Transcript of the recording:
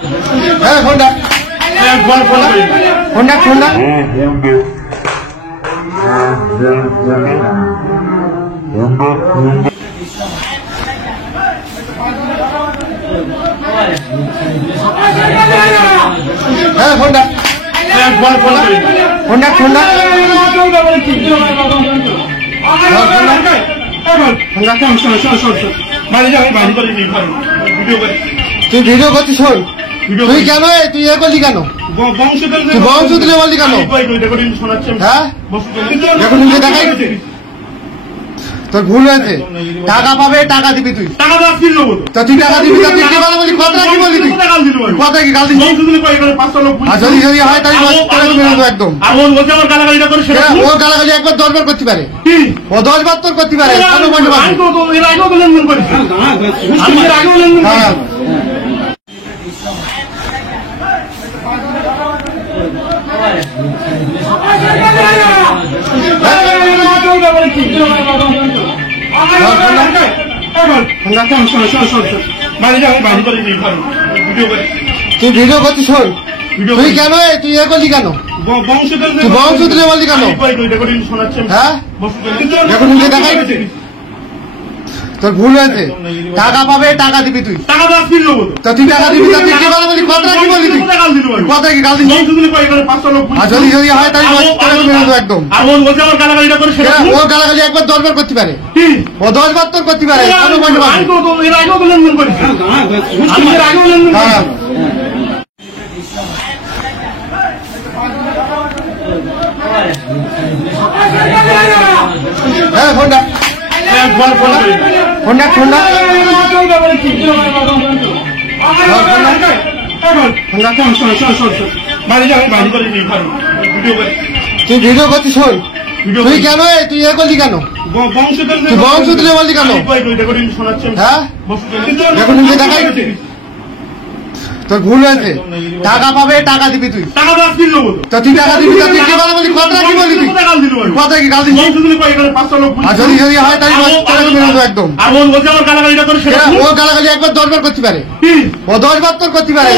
ফোনটা ফোনটা ফোনটা ফোনটা ফোনটা ফোনটা তুই ভিডিও করছিস শোন তুই কেন তুই এ করলি কেন বংশ তুলে বললি কেন হ্যাঁ এখন নিজে দেখাই তোর ভুল হয়েছে টাকা পাবে টাকা দিবি তুই তো তুই টাকা দিবি তুই কি কথা বলি কথা কি বললি তুই কথা কি গাল দিবি আর যদি যদি হয় তাই একদম ও গালাগালি একবার 10 বার করতে পারে ও 10 বার তোর করতে পারে তুই ভিডিও করছিস শোন তুই কেন তুই এ করলি কেন বংশ তুলে বললি কেন হ্যাঁ এখন নিজে দেখাই তোর ভুল হয়েছে টাকা পাবে টাকা দিবি তুই তো তুই টাকা দিবি তুই কি কথা বলি কথা কি বললি তুই কথা কি গাল দিবি আর যদি যদি হয় তাই একদম ও গালাগালি একবার 10 বার করতে পারে ও 10 বার তোর করতে পারে ফোনটা ফোনটা ফোনটা তুই ভিডিও করছিস শোন তুই কেন তুই এ করলি কেন বংশ তুলে বললি কেন হ্যাঁ এখন নিজে দেখাই তোর ভুল হয়েছে টাকা পাবে টাকা দিবি তুই তো তুই টাকা দিবি তুই কি কথা বলি কথা কি বললি তুই কথা কি গাল দিবি আর যদি যদি হয় তাই একদম ও গালাগালি একবার 10 বার করতে পারে ও 10 বার তোর করতে পারে